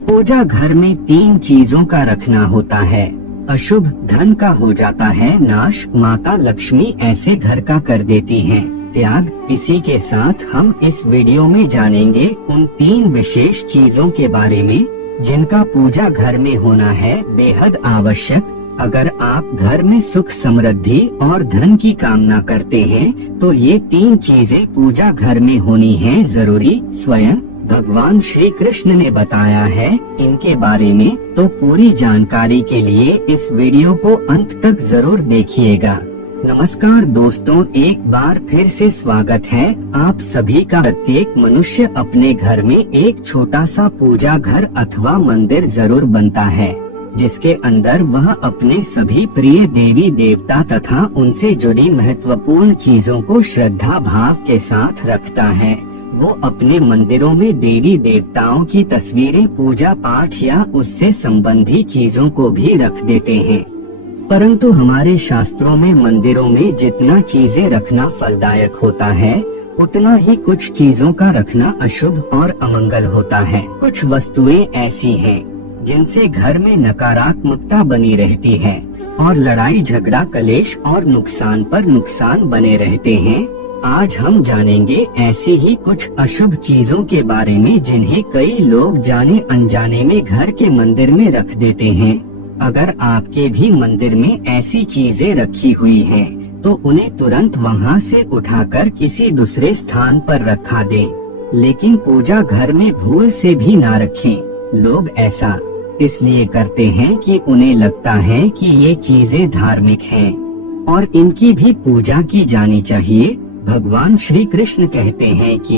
पूजा घर में 3 चीजों का रखना होता है। अशुभ धन का हो जाता है नाश, माता लक्ष्मी ऐसे घर का कर देती हैं त्याग। इसी के साथ हम इस वीडियो में जानेंगे उन 3 विशेष चीजों के बारे में जिनका पूजा घर में होना है बेहद आवश्यक। अगर आप घर में सुख समृद्धि और धन की कामना करते हैं तो ये 3 चीजें पूजा घर में होनी है जरूरी। स्वयं भगवान श्री कृष्ण ने बताया है इनके बारे में, तो पूरी जानकारी के लिए इस वीडियो को अंत तक जरूर देखिएगा। नमस्कार दोस्तों, एक बार फिर से स्वागत है आप सभी का। प्रत्येक मनुष्य अपने घर में एक छोटा सा पूजा घर अथवा मंदिर जरूर बनता है, जिसके अंदर वह अपने सभी प्रिय देवी देवता तथा उनसे जुड़ी महत्वपूर्ण चीजों को श्रद्धा भाव के साथ रखता है। वो अपने मंदिरों में देवी देवताओं की तस्वीरें, पूजा पाठ या उससे संबंधी चीजों को भी रख देते हैं। परंतु हमारे शास्त्रों में मंदिरों में जितना चीजें रखना फलदायक होता है, उतना ही कुछ चीजों का रखना अशुभ और अमंगल होता है। कुछ वस्तुएं ऐसी हैं जिनसे घर में नकारात्मकता बनी रहती है और लड़ाई झगड़ा, कलेश और नुकसान पर नुकसान बने रहते हैं। आज हम जानेंगे ऐसी ही कुछ अशुभ चीजों के बारे में जिन्हें कई लोग जाने अनजाने में घर के मंदिर में रख देते हैं। अगर आपके भी मंदिर में ऐसी चीजें रखी हुई हैं, तो उन्हें तुरंत वहां से उठाकर किसी दूसरे स्थान पर रखा दें, लेकिन पूजा घर में भूल से भी ना रखें। लोग ऐसा इसलिए करते हैं कि उन्हें लगता है कि ये चीजें धार्मिक हैं और इनकी भी पूजा की जानी चाहिए। भगवान श्री कृष्ण कहते हैं कि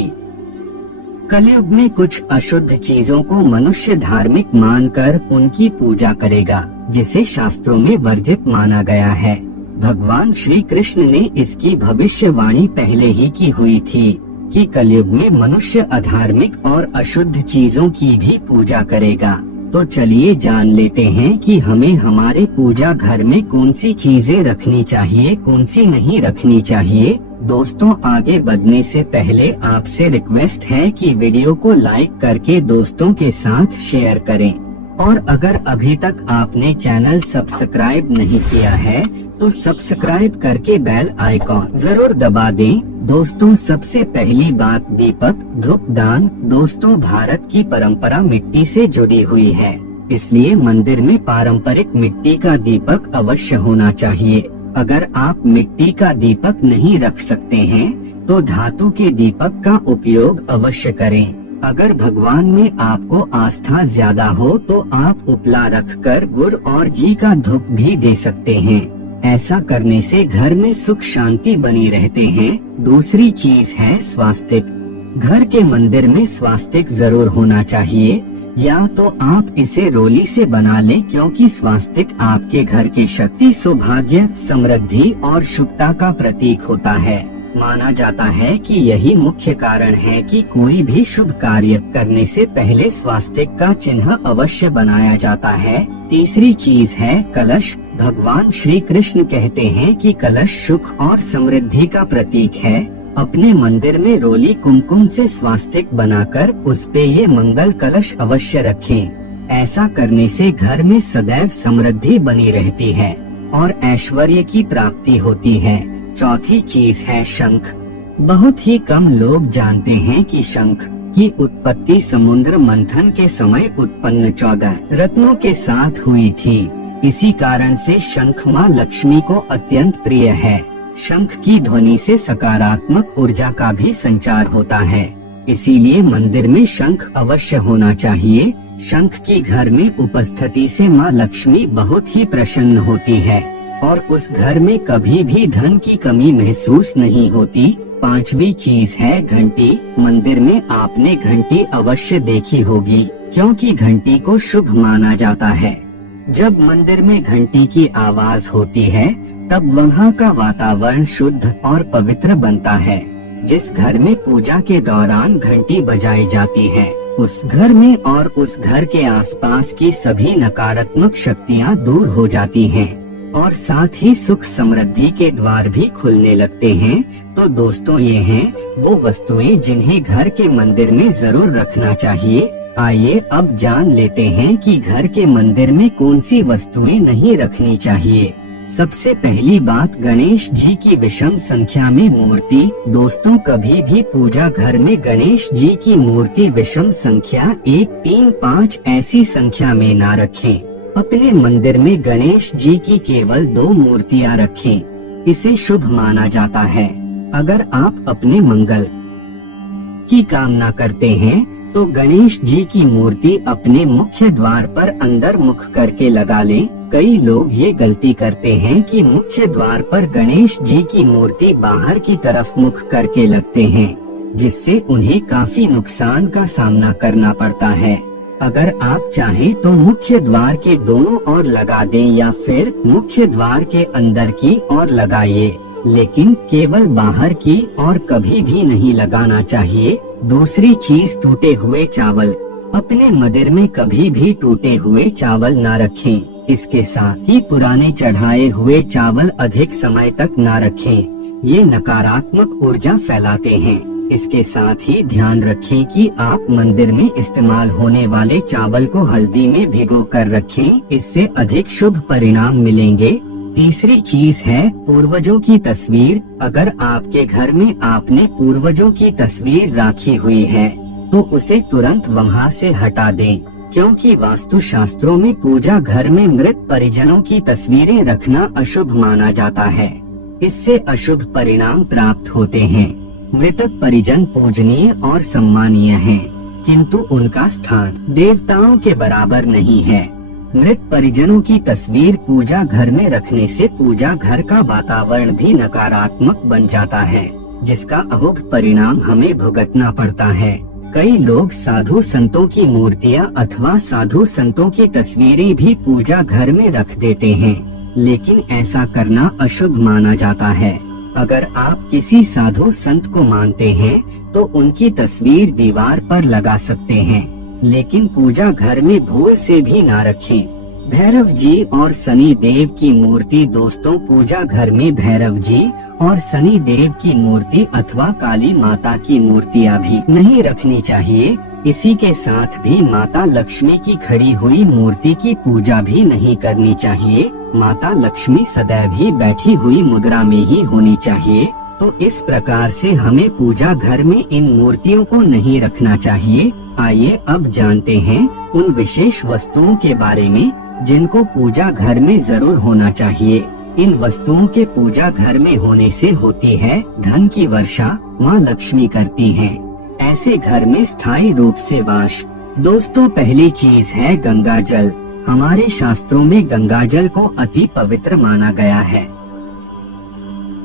कलयुग में कुछ अशुद्ध चीजों को मनुष्य धार्मिक मानकर उनकी पूजा करेगा, जिसे शास्त्रों में वर्जित माना गया है। भगवान श्री कृष्ण ने इसकी भविष्यवाणी पहले ही की हुई थी कि कलयुग में मनुष्य अधार्मिक और अशुद्ध चीजों की भी पूजा करेगा। तो चलिए जान लेते हैं कि हमें हमारे पूजा घर में कौन सी चीजें रखनी चाहिए, कौन सी नहीं रखनी चाहिए। दोस्तों, आगे बढ़ने से पहले आपसे रिक्वेस्ट है कि वीडियो को लाइक करके दोस्तों के साथ शेयर करें, और अगर अभी तक आपने चैनल सब्सक्राइब नहीं किया है तो सब्सक्राइब करके बेल आइकॉन जरूर दबा दें। दोस्तों, सबसे पहली बात दीपक धूप दान। दोस्तों, भारत की परंपरा मिट्टी से जुड़ी हुई है, इसलिए मंदिर में पारंपरिक मिट्टी का दीपक अवश्य होना चाहिए। अगर आप मिट्टी का दीपक नहीं रख सकते हैं तो धातु के दीपक का उपयोग अवश्य करें। अगर भगवान में आपको आस्था ज्यादा हो तो आप उपला रखकर गुड़ और घी का धूप भी दे सकते हैं। ऐसा करने से घर में सुख शांति बनी रहते हैं। दूसरी चीज है स्वास्तिक। घर के मंदिर में स्वास्तिक जरूर होना चाहिए, या तो आप इसे रोली से बना लें, क्योंकि स्वास्तिक आपके घर के शक्ति, सौभाग्य, समृद्धि और शुभता का प्रतीक होता है। माना जाता है कि यही मुख्य कारण है कि कोई भी शुभ कार्य करने से पहले स्वास्तिक का चिन्ह अवश्य बनाया जाता है। तीसरी चीज है कलश। भगवान श्री कृष्ण कहते हैं कि कलश सुख और समृद्धि का प्रतीक है। अपने मंदिर में रोली कुमकुम से स्वास्तिक बनाकर उस पे ये मंगल कलश अवश्य रखें। ऐसा करने से घर में सदैव समृद्धि बनी रहती है और ऐश्वर्य की प्राप्ति होती है। चौथी चीज है शंख। बहुत ही कम लोग जानते हैं कि शंख की उत्पत्ति समुद्र मंथन के समय उत्पन्न 14 रत्नों के साथ हुई थी। इसी कारण से शंख माँ लक्ष्मी को अत्यंत प्रिय है। शंख की ध्वनि से सकारात्मक ऊर्जा का भी संचार होता है, इसीलिए मंदिर में शंख अवश्य होना चाहिए। शंख की घर में उपस्थिति से माँ लक्ष्मी बहुत ही प्रसन्न होती है और उस घर में कभी भी धन की कमी महसूस नहीं होती। पांचवी चीज है घंटी। मंदिर में आपने घंटी अवश्य देखी होगी, क्योंकि घंटी को शुभ माना जाता है। जब मंदिर में घंटी की आवाज होती है तब वहाँ का वातावरण शुद्ध और पवित्र बनता है। जिस घर में पूजा के दौरान घंटी बजाई जाती है, उस घर में और उस घर के आसपास की सभी नकारात्मक शक्तियाँ दूर हो जाती हैं और साथ ही सुख समृद्धि के द्वार भी खुलने लगते हैं। तो दोस्तों, ये हैं वो वस्तुएं जिन्हें घर के मंदिर में जरूर रखना चाहिए। आइए अब जान लेते हैं कि घर के मंदिर में कौन सी वस्तुएं नहीं रखनी चाहिए। सबसे पहली बात, गणेश जी की विषम संख्या में मूर्ति। दोस्तों, कभी भी पूजा घर में गणेश जी की मूर्ति विषम संख्या 1, 3, 5 ऐसी संख्या में ना रखें। अपने मंदिर में गणेश जी की केवल 2 मूर्तियां रखें। इसे शुभ माना जाता है। अगर आप अपने मंगल की कामना करते हैं तो गणेश जी की मूर्ति अपने मुख्य द्वार पर अंदर मुख करके लगा लें। कई लोग ये गलती करते हैं कि मुख्य द्वार पर गणेश जी की मूर्ति बाहर की तरफ मुख करके लगते हैं, जिससे उन्हें काफी नुकसान का सामना करना पड़ता है। अगर आप चाहें तो मुख्य द्वार के दोनों ओर लगा दें या फिर मुख्य द्वार के अंदर की ओर लगाइए, लेकिन केवल बाहर की ओर कभी भी नहीं लगाना चाहिए। दूसरी चीज, टूटे हुए चावल। अपने मंदिर में कभी भी टूटे हुए चावल न रखें। इसके साथ ही पुराने चढ़ाए हुए चावल अधिक समय तक न रखें। ये नकारात्मक ऊर्जा फैलाते हैं। इसके साथ ही ध्यान रखें कि आप मंदिर में इस्तेमाल होने वाले चावल को हल्दी में भिगो कर रखें। इससे अधिक शुभ परिणाम मिलेंगे। तीसरी चीज है पूर्वजों की तस्वीर। अगर आपके घर में आपने पूर्वजों की तस्वीर रखी हुई है तो उसे तुरंत वहां से हटा दें, क्योंकि वास्तु शास्त्रों में पूजा घर में मृत परिजनों की तस्वीरें रखना अशुभ माना जाता है। इससे अशुभ परिणाम प्राप्त होते हैं। मृतक परिजन पूजनीय और सम्मानीय हैं, किंतु उनका स्थान देवताओं के बराबर नहीं है। मृत परिजनों की तस्वीर पूजा घर में रखने से पूजा घर का वातावरण भी नकारात्मक बन जाता है, जिसका अशुभ परिणाम हमें भुगतना पड़ता है। कई लोग साधु संतों की मूर्तियां अथवा साधु संतों की तस्वीरें भी पूजा घर में रख देते हैं, लेकिन ऐसा करना अशुभ माना जाता है। अगर आप किसी साधु संत को मानते हैं तो उनकी तस्वीर दीवार पर लगा सकते हैं, लेकिन पूजा घर में भूल से भी ना रखें। भैरव जी और शनि देव की मूर्ति। दोस्तों, पूजा घर में भैरव जी और शनि देव की मूर्ति अथवा काली माता की मूर्तियां भी नहीं रखनी चाहिए। इसी के साथ भी माता लक्ष्मी की खड़ी हुई मूर्ति की पूजा भी नहीं करनी चाहिए। माता लक्ष्मी सदैव ही बैठी हुई मुद्रा में ही होनी चाहिए। तो इस प्रकार से हमें पूजा घर में इन मूर्तियों को नहीं रखना चाहिए। आइए अब जानते हैं उन विशेष वस्तुओं के बारे में जिनको पूजा घर में जरूर होना चाहिए। इन वस्तुओं के पूजा घर में होने से होती है धन की वर्षा, माँ लक्ष्मी करती हैं। ऐसे घर में स्थायी रूप से वास। दोस्तों, पहली चीज है गंगा जल। हमारे शास्त्रों में गंगा जल को अति पवित्र माना गया है,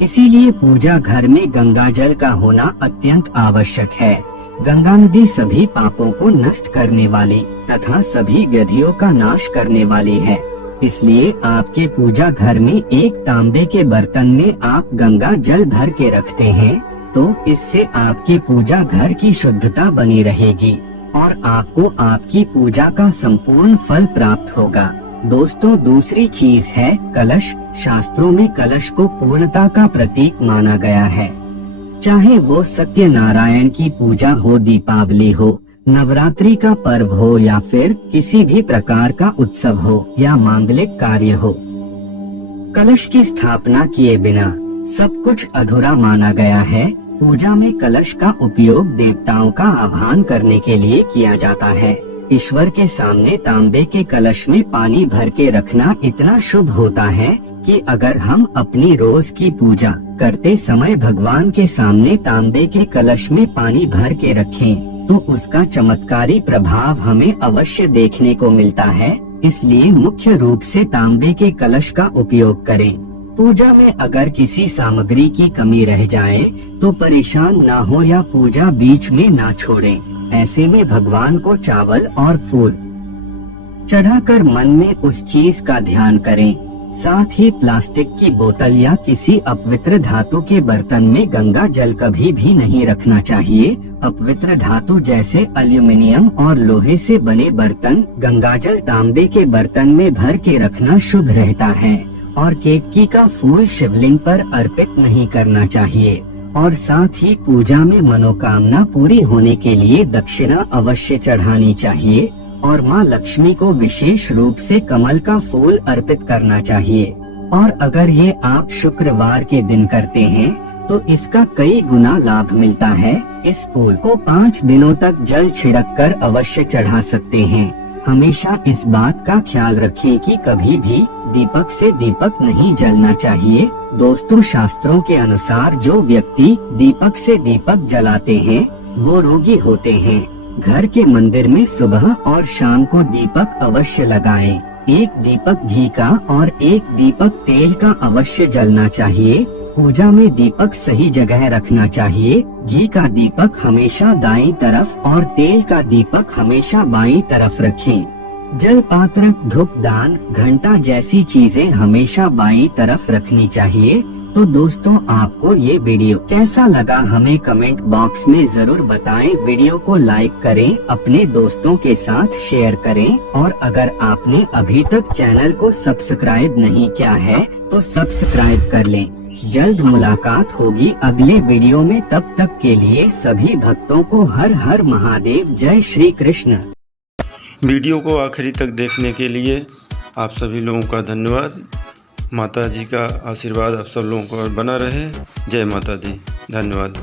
इसीलिए पूजा घर में गंगा जल का होना अत्यंत आवश्यक है। गंगा नदी सभी पापों को नष्ट करने वाली तथा सभी व्याधियों का नाश करने वाली है। इसलिए आपके पूजा घर में एक तांबे के बर्तन में आप गंगा जल भर के रखते हैं तो इससे आपकी पूजा घर की शुद्धता बनी रहेगी और आपको आपकी पूजा का संपूर्ण फल प्राप्त होगा। दोस्तों, दूसरी चीज है कलश। शास्त्रों में कलश को पूर्णता का प्रतीक माना गया है। चाहे वो सत्यनारायण की पूजा हो, दीपावली हो, नवरात्रि का पर्व हो या फिर किसी भी प्रकार का उत्सव हो या मांगलिक कार्य हो, कलश की स्थापना किए बिना सब कुछ अधूरा माना गया है। पूजा में कलश का उपयोग देवताओं का आह्वान करने के लिए किया जाता है। ईश्वर के सामने तांबे के कलश में पानी भर के रखना इतना शुभ होता है कि अगर हम अपनी रोज की पूजा करते समय भगवान के सामने तांबे के कलश में पानी भर के रखें तो उसका चमत्कारी प्रभाव हमें अवश्य देखने को मिलता है। इसलिए मुख्य रूप से तांबे के कलश का उपयोग करें। पूजा में अगर किसी सामग्री की कमी रह जाए तो परेशान ना हो या पूजा बीच में ना छोड़ें। ऐसे में भगवान को चावल और फूल चढ़ाकर मन में उस चीज का ध्यान करें। साथ ही प्लास्टिक की बोतल या किसी अपवित्र धातु के बर्तन में गंगा जल कभी भी नहीं रखना चाहिए। अपवित्र धातु जैसे एल्यूमिनियम और लोहे से बने बर्तन गंगा जल तांबे के बर्तन में भर के रखना शुभ रहता है। और केतकी का फूल शिवलिंग पर अर्पित नहीं करना चाहिए और साथ ही पूजा में मनोकामना पूरी होने के लिए दक्षिणा अवश्य चढ़ानी चाहिए और माँ लक्ष्मी को विशेष रूप से कमल का फूल अर्पित करना चाहिए। और अगर ये आप शुक्रवार के दिन करते हैं तो इसका कई गुना लाभ मिलता है। इस फूल को 5 दिनों तक जल छिड़क कर अवश्य चढ़ा सकते हैं। हमेशा इस बात का ख्याल रखें कि कभी भी दीपक से दीपक नहीं जलना चाहिए। दोस्तों, शास्त्रों के अनुसार जो व्यक्ति दीपक से दीपक जलाते हैं वो रोगी होते हैं। घर के मंदिर में सुबह और शाम को दीपक अवश्य लगाएं। एक दीपक घी का और एक दीपक तेल का अवश्य जलना चाहिए। पूजा में दीपक सही जगह रखना चाहिए। घी का दीपक हमेशा दाईं तरफ और तेल का दीपक हमेशा बाईं तरफ रखें। जल पात्र, धूप दान, घंटा जैसी चीजें हमेशा बाईं तरफ रखनी चाहिए। तो दोस्तों, आपको ये वीडियो कैसा लगा हमें कमेंट बॉक्स में जरूर बताएं। वीडियो को लाइक करें, अपने दोस्तों के साथ शेयर करें और अगर आपने अभी तक चैनल को सब्सक्राइब नहीं किया है तो सब्सक्राइब कर लें। जल्द मुलाकात होगी अगले वीडियो में। तब तक के लिए सभी भक्तों को हर हर महादेव, जय श्री कृष्ण। वीडियो को आखिरी तक देखने के लिए आप सभी लोगों का धन्यवाद। माता जी का आशीर्वाद आप सब लोगों को बना रहे। जय माता दी। धन्यवाद।